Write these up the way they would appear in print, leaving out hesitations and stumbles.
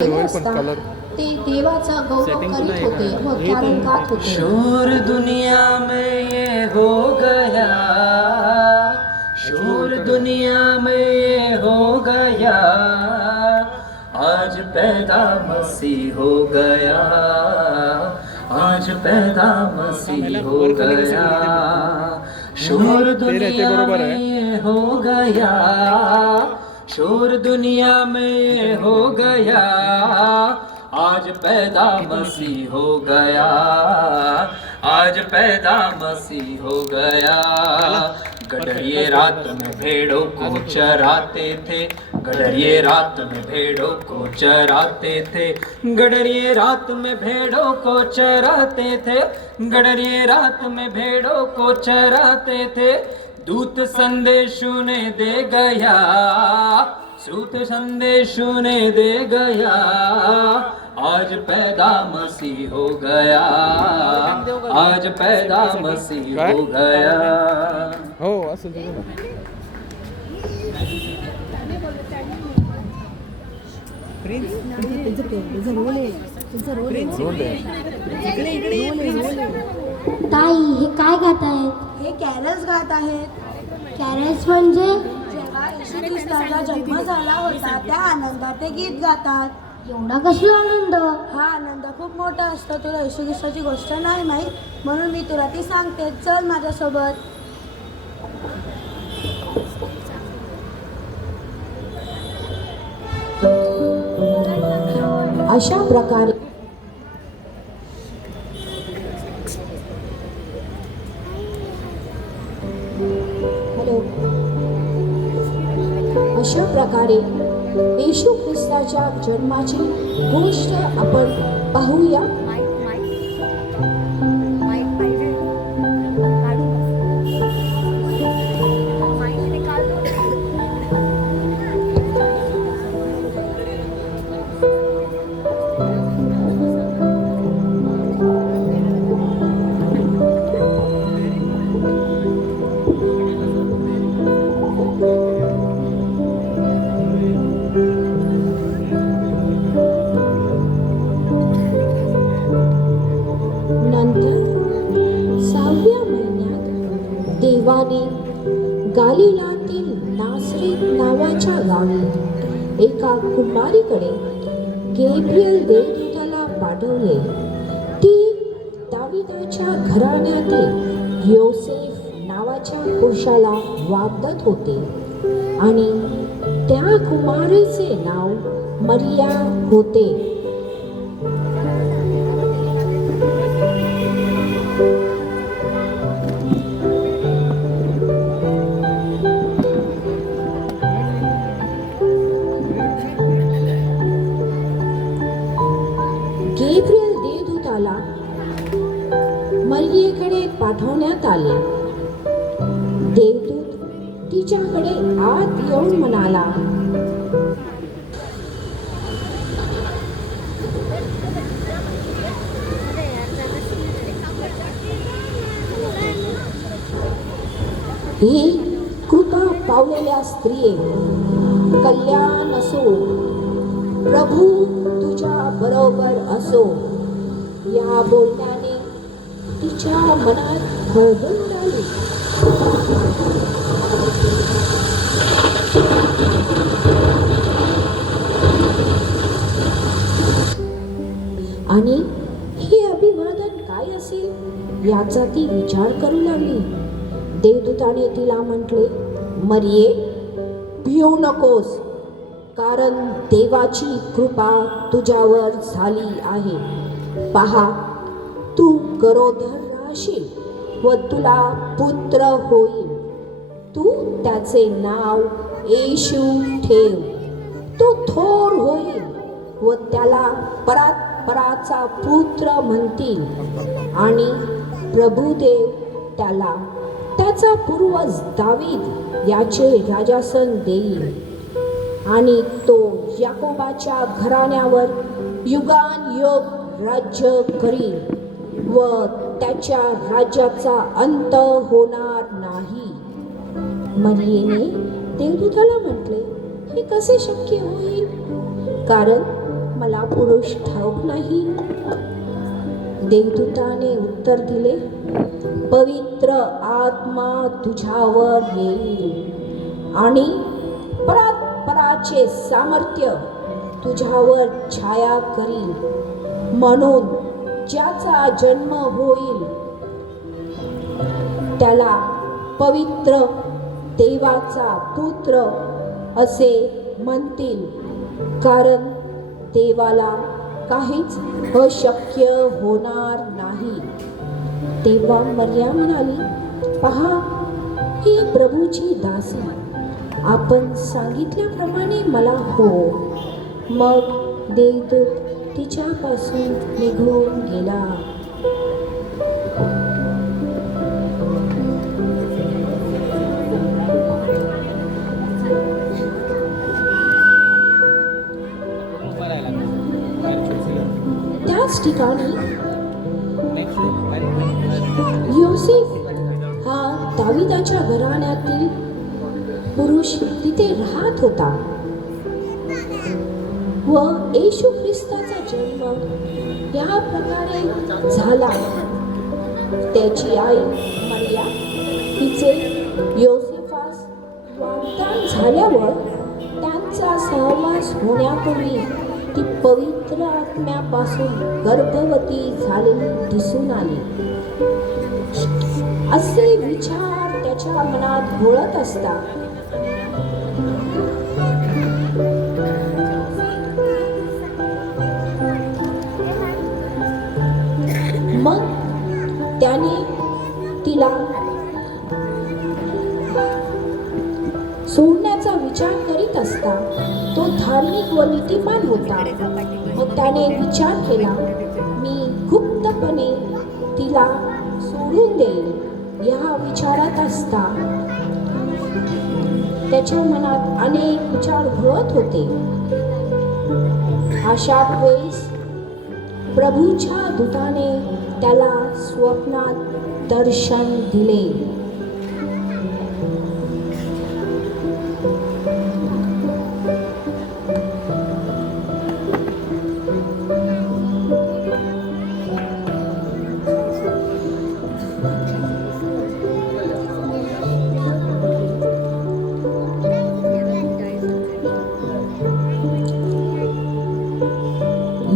ते देवाचा गौरव करीत होते व कारण गात होते. शोर दुनिया में ये हो गया, शोर दुनिया में ये हो गया, आज पैदा मसीह हो गया, आज पैदा मसीह हो गया. शोर दुनिया में ये हो गया, शोर दुनिया में हो गया, आज पैदा मसीह हो गया, आज पैदा मसीह हो गया. गडरिये रात में भेड़ों को चराते थे, गडरिये रात में भेड़ों को चराते थे, गडरिये रात में भेड़ों को चराते थे, गडरिये रात में भेड़ों को चराते थे. दूत संदेश उन्हें दे गया, सूत संदेश उन्हें दे गया, आज पैदा मसीह हो गया, आज पैदा मसीह हो गया. हो असं तुझं ताई हे काय गात आहेत? हे कॅरल्स गात आहेत. कॅरेल्स म्हणजे जेव्हा येशू ख्रिस्ताचा जन्म झाला होता त्या आनंदात ते गीत गातात. एवढा कसला आनंद? हा आनंद खूप मोठा असतो. तुला येशू ख्रिस्ताची गोष्ट नाही माहीत म्हणून मी तुला ती सांगते. चल माझ्यासोबत. अशा प्रकारे अशा प्रकारे येशू ख्रिस्ताच्या जन्माची गोष्ट आपण पाहूया. देवाने गालिलातील नासरीत नावाच्या गावी एका कुमारीकडे गॅब्रिएल देवदूताला पाठवले. ती दाविदाच्या घराण्यातील योसेफ नावाच्या पुरुषाला वागदत होते आणि त्या कुमारीचे नाव मरिया होते. गॅब्रिएल देवदूताला मरियेकडे पाठवण्यात आले. देवदूत तिच्याकडे आत येऊन म्हणाला, ही कृपा पावलेल्या स्त्रिये, कल्याण असो, प्रभू तुझ्या बरोबर असो. या बोलण्याने तिच्या मनात खळबळ आली. आणि हे अभिवादन काय असेल याचा ती विचार करू लागली. देवदूताने तिला म्हटले, मरिये, भिऊ नकोस, कारण देवाची कृपा तुझ्यावर झाली आहे. पहा, तू गरोदर राहशील व तुला पुत्र होईल. तू त्याचे नाव येशू ठेव. तो थोर होईल व त्याला परात्पराचा पुत्र म्हणतील. आणि प्रभुदेव त्याला त्याचा पूर्वज दावीद याचे राजासन देईल आणि तो याकोबाच्या घराण्यावर युगानयुग राज्य करील व त्याच्या राज्याचा अंत होणार नाही. मरियेने देवदूताला म्हटले, हे कसे शक्य होईल? कारण मला पुरुष ठाऊक नाही. देवदूताने उत्तर दिले, पवित्र आत्मा तुझ्यावर येईल आणि परात्पराचे सामर्थ्य तुझ्यावर छाया करील. म्हणून ज्याचा जन्म होईल त्याला पवित्र देवाचा पुत्र असे म्हणतील, कारण देवाला काहीच अशक्य होणार नाही. तेव्हा मरिया म्हणाली, पहा, ही प्रभूची दासी, आपण सांगितल्याप्रमाणे मला हो. मग देवदूत तिच्यापासून निघून गेला. त्याच ठिकाणी योसेफ हा दाविदाच्या घराण्यातील पुरुष तिथे राहत होता व येशू ख्रिस्ताचा जन्म या प्रकारे झाला. त्याची आई मरिया तिचे योसेफास वागदान झाल्यावर त्यांचा सहवास होण्यापूर्वी ती पवित्र आत्म्यापासून गर्भवती झालेली दिसून आली. असे विचार त्याच्या मनात घोळत असतात मग त्याने तिला सोडण्याचा विचार करीत असता तो धार्मिक व नीतिमान होता. मग त्याने विचार केला, मी गुप्तपणे तिला सोडून देईल. या विचारात असता त्याच्या मनात अनेक विचार घोळत होते. अशा वेळेस प्रभूच्या दूताने त्याला स्वप्नात दर्शन दिले.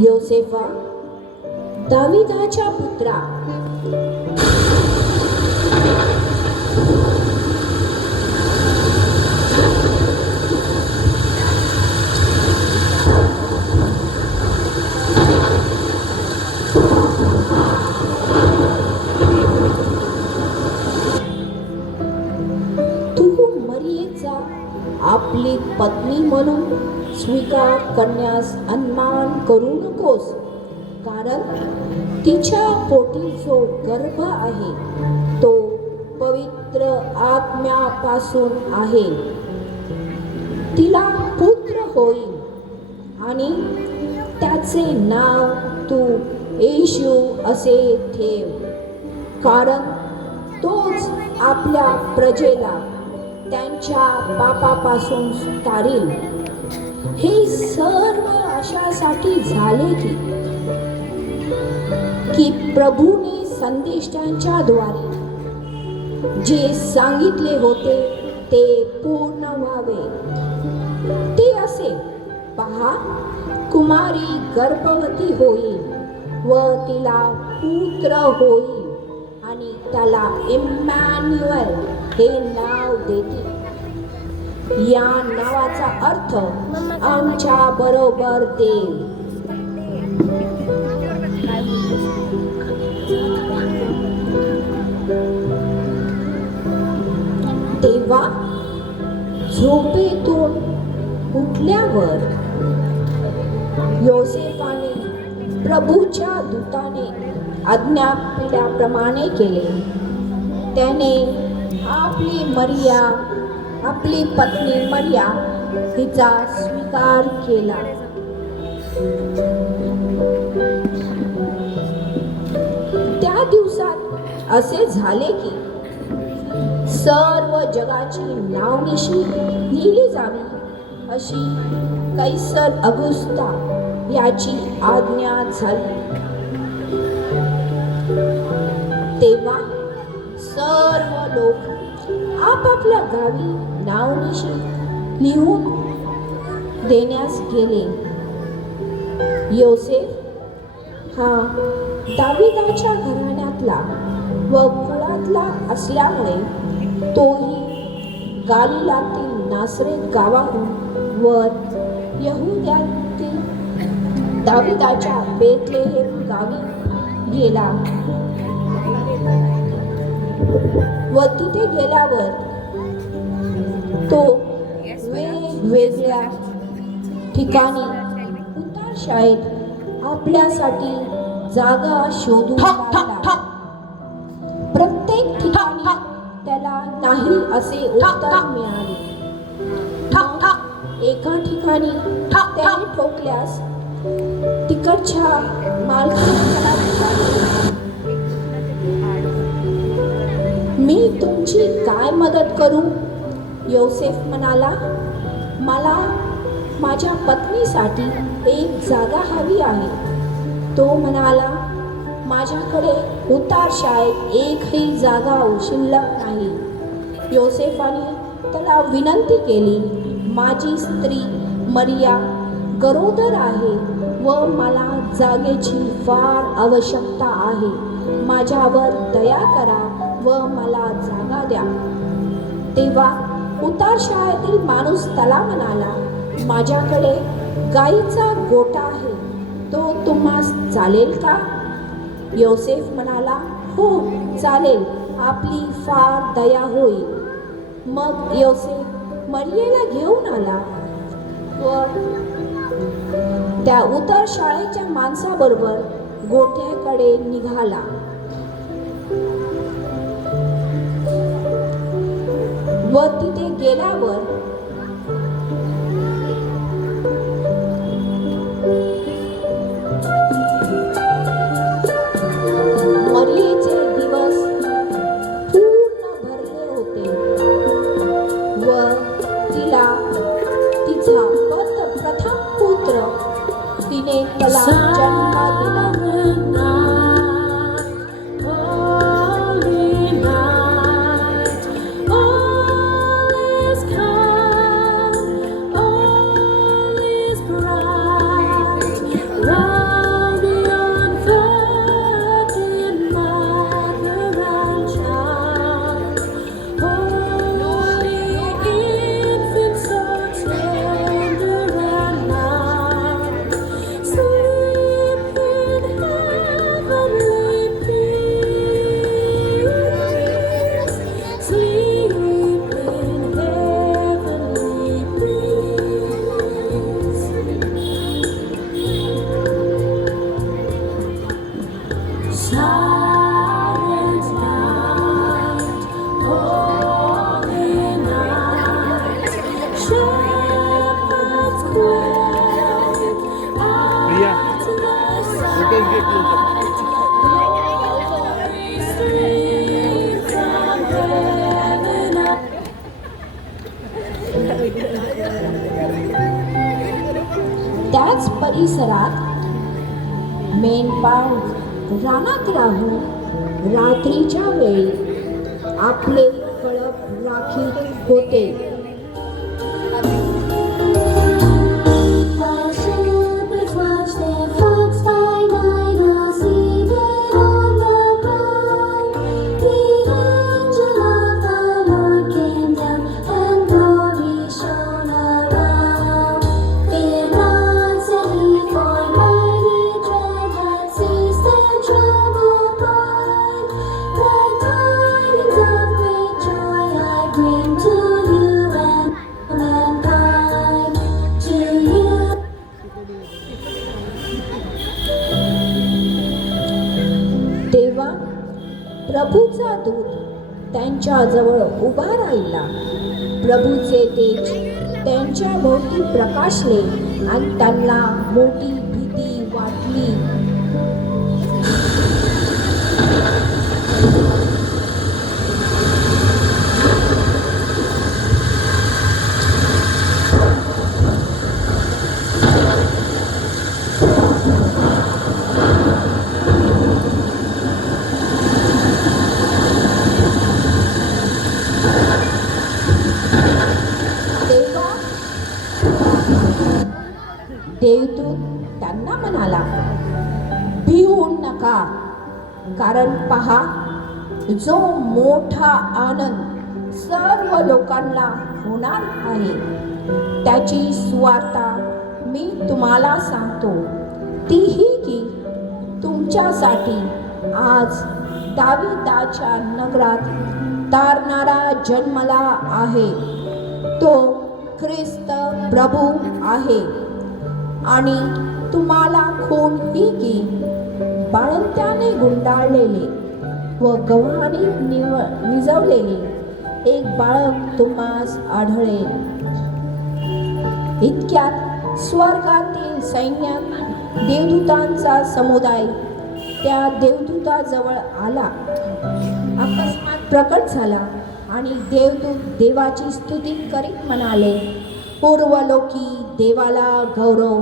योसेफा, दाविदाच्या पुत्रा, तू मरियेचा आपली पत्नी म्हणून स्वीकार करण्यास अनमान करू नकोस, कारण तिच्या पोटी जो गर्भ आहे तो पवित्र आत्म्यापासून आहे. तिला पुत्र होईल आणि त्याचे नाव तू येशू असे ठेव, कारण तोच आपल्या प्रजेला त्यांच्या पापापासून सुटारील. हे सर्व अशासाठी झाले की प्रभूने संदेष्टांच्या द्वारे जे सांगितले होते ते पूर्ण व्हावे. ते असे, पहा, कुमारी गर्भवती होईल व तिला पुत्र होईल आणि त्याला इम्मॅन्युएल हे नाव देतील. या नावाचा अर्थ आमच्या बरोबर देव. तेव्हा झोपेतून उठल्यावर योसेफाने प्रभूच्या दूताने आज्ञापिल्याप्रमाणे केले. त्याने आपली पत्नी मरिया हिचा स्वीकार केला. त्या दिवसात असे झाले की सर्व जगाची नावनिशी लिहिली जावी अशी कैसर अगुस्ता याची आज्ञा झाली. तेव्हा सर्व लोक आपापल्या गावी नावनिशी लिहून देण्यास गेले. योसेफ हा दाविदाच्या घराण्यातला व कुळातला असल्यामुळे तोही गालिलातील नासरेत गावाहून वर यहुद्यातील दाविदाच्या बेथलेहेम गावी गेला व तिथे गेल्यावर तो वेगवेगळ्या ठिकाणी उतार शाळेत आपल्यासाठी जागा शोधून काढला. प्रत्येक ठिकाणी त्याला नाही असे उत्तर मिळाले. एका ठिकाणी त्याने ठोकल्यास तिकडच्या मालकाने त्याला विचारले, मी तुमची काय मदत करू? योसेफ म्हणाला, मला माझ्या पत्नीसाठी एक जागा हवी आहे. तो म्हणाला, माझ्याकडे उतार शाळेत एकही जागा शिल्लक नाही. योसेफाने त्याला विनंती केली, माझी स्त्री मरिया गरोदर आहे व मला जागेची फार आवश्यकता आहे. माझ्यावर दया करा व मला जागा द्या. तेव्हा उतार शाळेतील माणूस त्याला म्हणाला, माझ्याकडे गाईचा गोठा आहे, तो तुम्हास चालेल का? योसेफ म्हणाला, हो चालेल, आपली फार दया होईल. मग योसेफ मरियेला घेऊन आला व त्या उतार शाळेच्या माणसाबरोबर गोठ्याकडे निघाला. व तिथे गेल्यावर मरियेचे दिवस पूर्ण भरले होते व तिला तिचा प्रथम पुत्र तिने त्याला जन्म दिला. त्याच परिसरात मेंढपाळ रानात राहून रात्रीच्या वेळी आपले कळप राखीत होते. तेव्हा प्रभूचा दूत त्यांच्या जवळ उभा राहिला. प्रभूचे तेज त्यांच्या भोवती प्रकाशले आणि त्यांना मोठी भीती वाटली. नका, कारण पहा, जो मोठा आनंद सर्व लोकांना होणार आहे त्याची सुवार्ता मी तुम्हाला सांगतो, तीही की तुमच्यासाठी आज दाविदाच्या नगरात तारणारा जन्मला आहे. तो ख्रिस्त प्रभू आहे. आणि तुम्हाला खून ही की बाळंत्याने गुंडाळलेले व गव्हाणी निजवलेले एक बाळक तुम्हास आढळेल. इतक्यात स्वर्गातील सैन्यात देवदूतांचा समुदाय त्या देवदूताजवळ आला, अकस्मात प्रकट झाला आणि देवदूत देवाची स्तुती करीत म्हणाले, पूर्वलोकी देवाला गौरव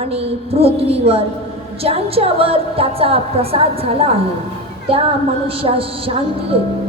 आणि पृथ्वीवर ज्यांच्यावर त्याचा प्रसाद झाला आहे त्या मनुष्यास शांती आहे.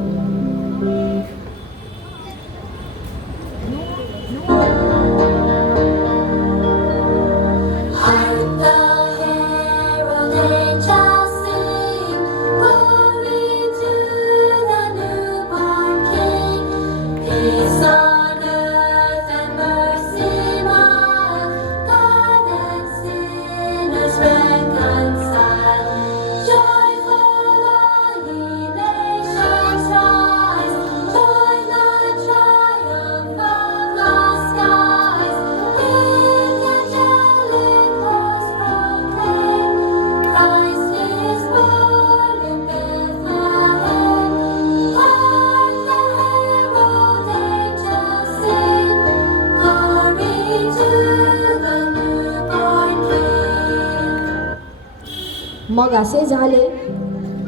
मग असे झाले,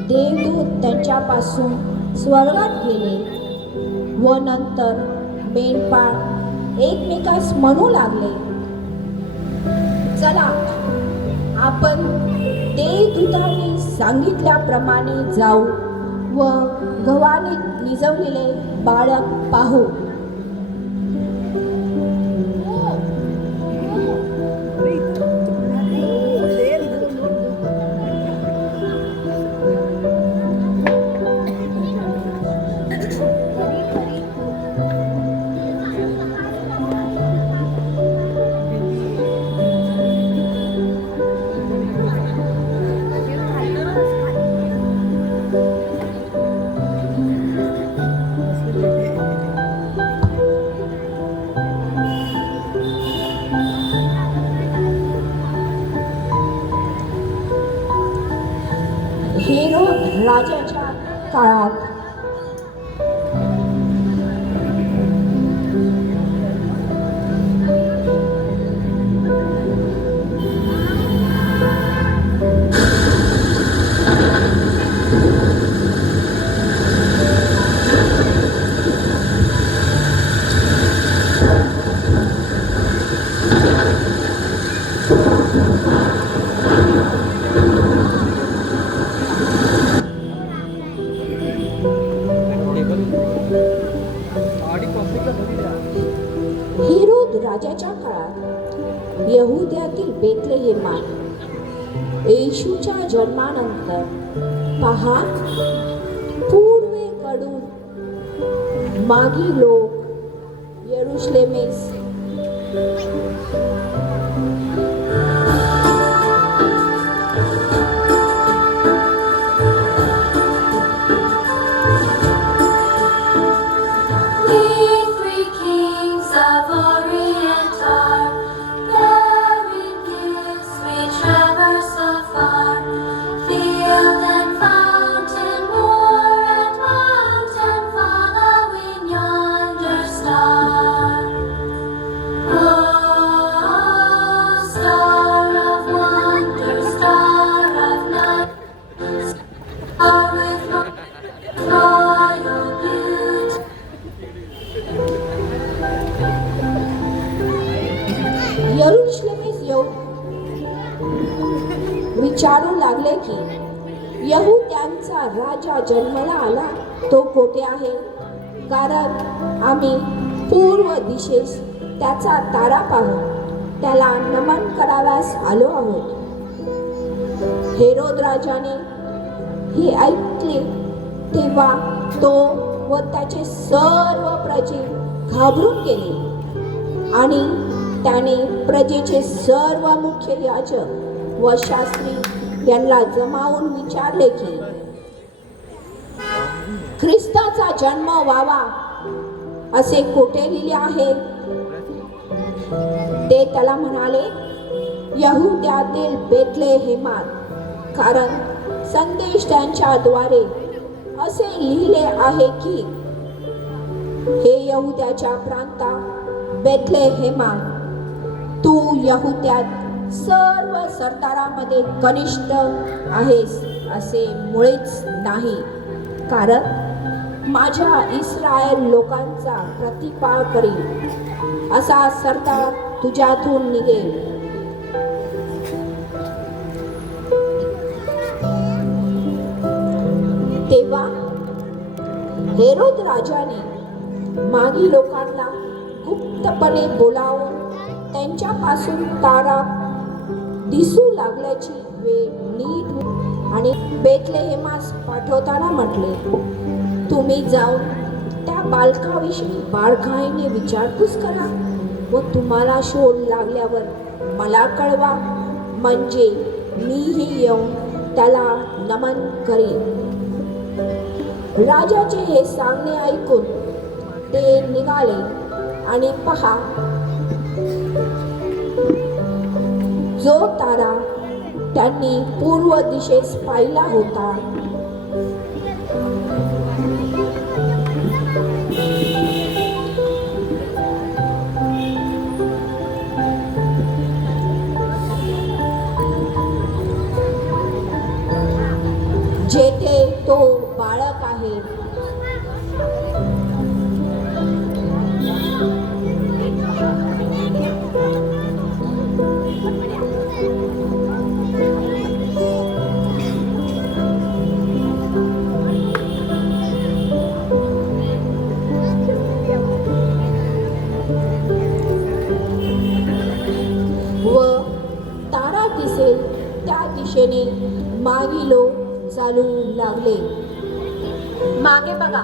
देवदूत त्यांच्यापासून स्वर्गात गेले व नंतर मेंढपाळ एकमेकास म्हणू लागले, चला आपण देवदूतांनी सांगितल्याप्रमाणे जाऊ व गव्हाणी निजवलेले बाळक पाहू. हेरोद राजाच्या काळात राजाच्या काळात यहुद्यातील बेथलेहेमात येशूच्या जन्मानंतर पहा, पूर्वेकडून मागी लोक यरुशलेमेस विचारू लागले की यहुद्यांचा राजा जन्माला आला तो कोठे आहे, कारण आम्ही पूर्व दिशेस त्याचा तारा पाहून त्याला नमन कराव्यास आलो आहोत. हेरोद राजाने हे ऐकले तेव्हा तो व त्याचे सर्व प्रजे घाबरून गेले आणि त्याने प्रजेचे सर्व मुख्य याजक व शास्त्री यांना जमावून विचारले की ख्रिस्ताचा जन्म व्हावा असे कोठे लिहिले आहे. ते त्याला म्हणाले, यहुद्यातील बेथलेहेमात, कारण संदेश त्यांच्याद्वारे असे लिहिले आहे की हे यहुद्याच्या प्रांता बेथलेहेमा, तू यहुद्यात सर्व सरदारामध्ये कनिष्ठ आहेस असे मुळीच नाही, कारण माझ्या इस्रायल लोकांचा प्रतिपाळ करील असा सरदार तुझ्यातून निघेल. तेव्हा हेरोद राजाने मागी लोकांना गुप्तपणे बोलावून त्यांच्यापासून तारा दिसू लागल्याची वेळ नीट आणि बेथलेहेमास पाठवताना म्हटले, तुम्ही जाऊन त्या बालकाविषयी बारकाईने विचारपूस करा व तुम्हाला शोध लागल्यावर मला कळवा, म्हणजे मीही येऊन त्याला नमन करीन. राजाचे हे सांगणे ऐकून ते निघाले आणि पहा, जो तारा त्यांनी पूर्व दिशेस पाहिला होता जेथे तो बाळक आहे व तारा दिसेल त्या दिशेने मागी लोक चालू लागले. मागे बघा.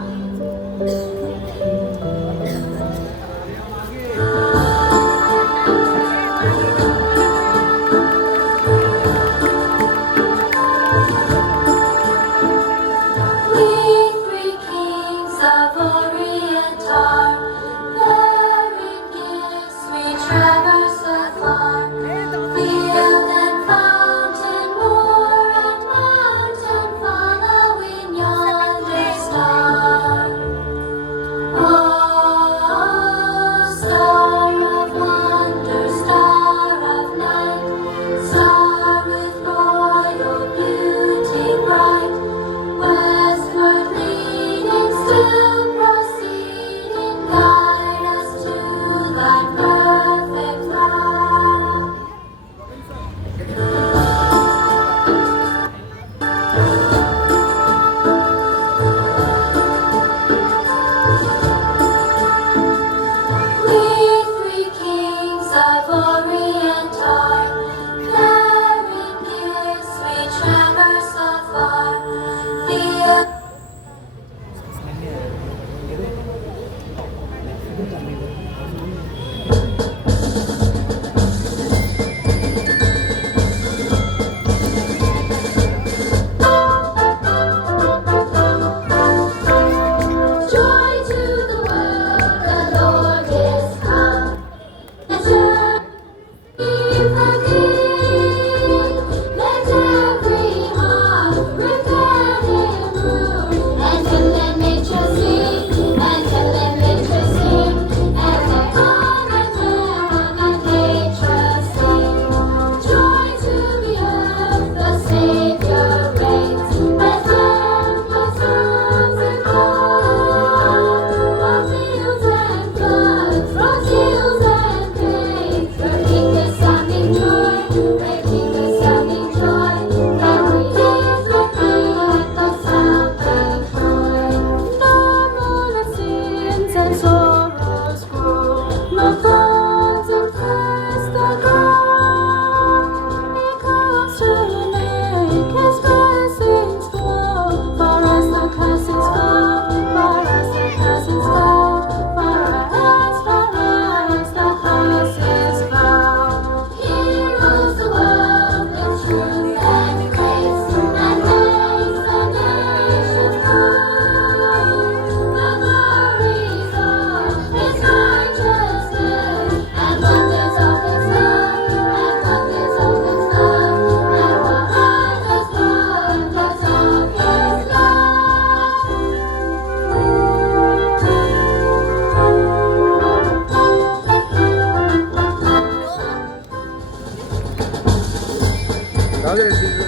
Joy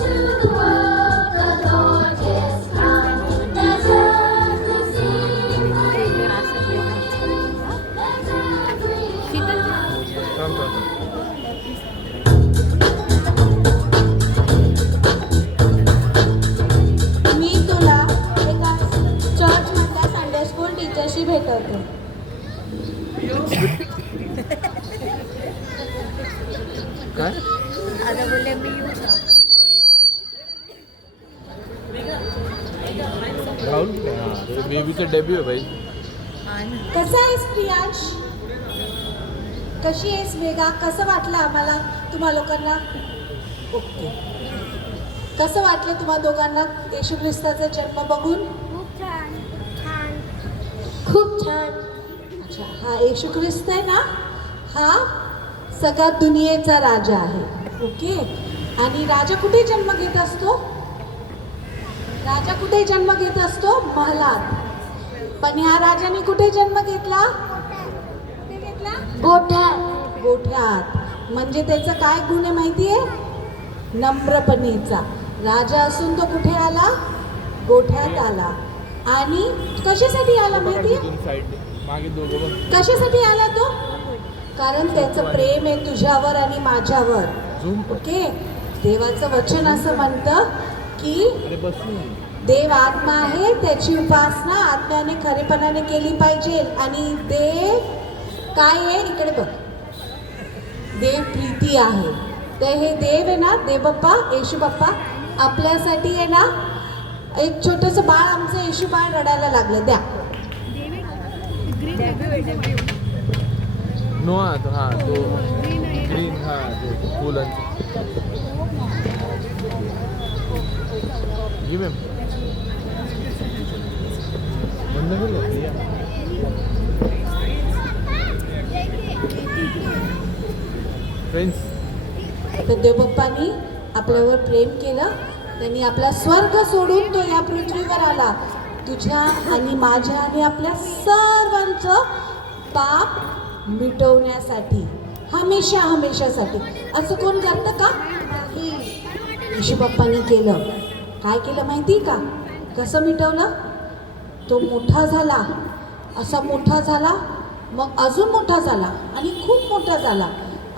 to the world, the Lord is come. Let earth sing for Him. Let every मी तुला एका चर्चमधल्या संडे स्कूल टीचरशी भेटवते. काय राहुल बेबीचं डेब्यू आहे भाई. कसा आहेस प्रियांश? कशी आहेस मेघा? कसं वाटलं आम्हाला तुम्हा लोकांना? ओके. कसं वाटलं तुम्हा दोघांना येशू ख्रिस्ताचा जन्म बघून? खूप छान. अच्छा, हा येशू ख्रिस्त आहे ना, हा सगळ्या दुनियेचा राजा आहे. ओके. आणि राजा कुठे जन्म घेत असतो? राजा कुठे जन्म घेत असतो? महलात. पण ह्या राजाने कुठे जन्म घेतला? कुठे घेतला? गोठ्यात. गोठ्यात. म्हणजे त्याचं काय गुण आहे माहिती आहे? नम्रपणेचा. राजा असून तो कुठे आला? गोठ्यात आला. आणि कशासाठी आला माहिती आहे? साईड मागे दोघं बघ. कशासाठी आला तो? कारण त्याचं प्रेम आहे तुझ्यावर आणि माझ्यावर. Zoom okay. देवाचं वचन असं म्हणतं की अरे बसून देव आत्मा आहे, त्याची उपासना आत्म्याने खरेपणाने केली पाहिजे. आणि देव काय आहे? इकडे बघ. देव प्रीती आहे. तर हे देव आहे ना, देव बाप्पा, येशू बाप्पा आपल्यासाठी आहे ना. एक छोटंसं बाळ, आमचं येशू बाळ रडायला लागलं. द्या. नो हा तो ग्रीन हा तो फुलांचा घे मॅम. बंद करू का? फ्रेंड्स, तर देवबाप्पानी आपल्यावर प्रेम केलं. त्यांनी आपला स्वर्ग सोडून तो या पृथ्वीवर आला. तुझ्या आणि माझ्या आणि आपल्या सर्वांचं पाप मिटवण्यासाठी, हमेशा हमेशासाठी. असं कोण करतं का? येशू बाप्पानी केलं. काय केलं माहिती का? कसं मिटवलं? तो मोठा झाला, असा मोठा झाला, मग अजून मोठा झाला आणि खूप मोठा झाला.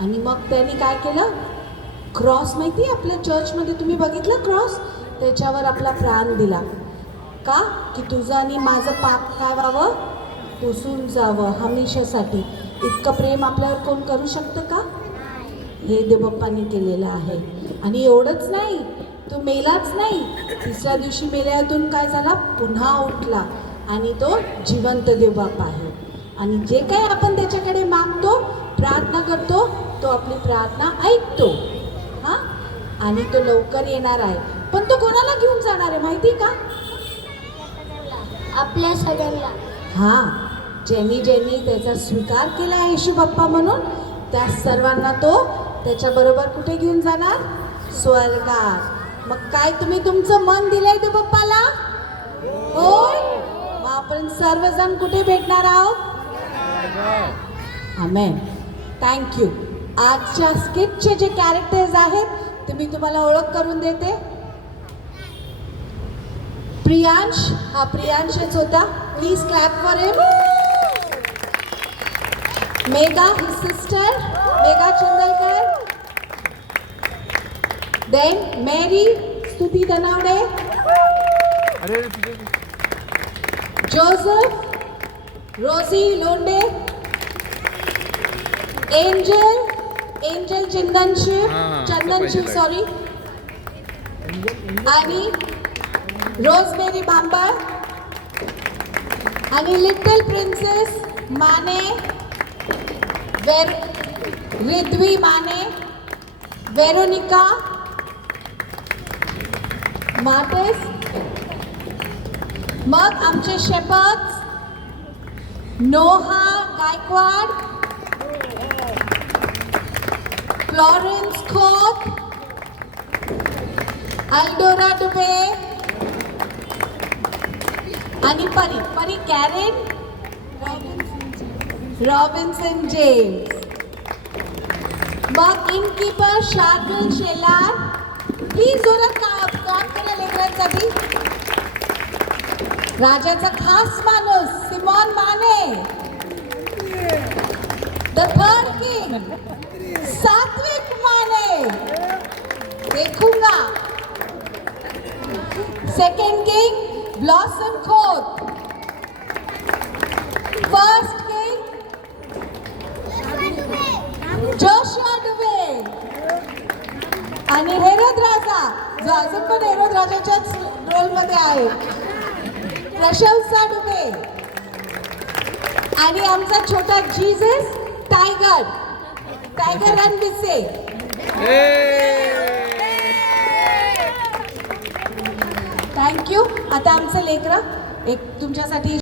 आणि मग त्यांनी काय केलं? क्रॉस, माहिती आहे आपल्या चर्चमध्ये तुम्ही बघितलं क्रॉस? त्याच्यावर आपला प्राण दिला. का? की तुझं आणि माझं पाप काय व्हावं? पुसून जावं हमेशासाठी. इतकं प्रेम आपल्यावर कोण करू शकतं का? हे देवबाप्पांनी केलेलं आहे. आणि एवढंच नाही, तो मेलाच नाही. तिसऱ्या दिवशी मेल्यातून काय झाला? पुन्हा उठला. आणि तो जिवंत देवबाप्पा आहे. आणि जे काही आपण त्याच्याकडे मागतो, प्रार्थना करतो, तो आपली प्रार्थना ऐकतो. हां. आणि तो लवकर येणार आहे. पण तो कोणाला घेऊन जाणार आहे माहिती का? आपल्या सगळ्यांना. हां. ज्यांनी त्याचा स्वीकार केला येशू बाप्पा म्हणून, त्या सर्वांना तो त्याच्याबरोबर कुठे घेऊन जाणार? स्वर्गात. मग काय तुम्ही तुमचं मन दिलंय देव बाप्पाला? होय. मग आपण सर्वजण कुठे भेटणार आहोत? आमेन. थँक्यू. आजच्या स्किटचे जे कॅरेक्टर्स आहेत ते मी तुम्हाला ओळख करून देते. प्रियांश, हा प्रियांशच होता. Please clap for him. Megha, his sister, Megha Chandalkar. Then Mary, Stuti Dhanawade. अरे Joseph, Rosy Londe. Angel Chandanshiv sorry. आणि रोजमेरी बांबळ. आणि little princess Mane, Ridvi Mane, Veronica Mates. मग आमचे shepherds Noah Gaikwad, Florence Khot, Aldora Dubey आणि परी कॅरेन रॉबिन्सन जेम्स. मग इनकीपर शार्दुल शेलार. प्लीज जोरात काम करा लेकरांसाठी. राजाचा खास माणूस Simon Mane. The third king Satvik Mane. देखूंगा. Second king blossom Khot. First king Joshua डुबे. आणि हेरोद राजा जो अजून पण हेरोद राजाच्याच रोलमध्ये आहे, प्रशंसा डुबे. आणि आमचा छोटा जीसस टायगर रणविसे. थँक्यू. आता आमचं लेकरं एक तुमच्यासाठी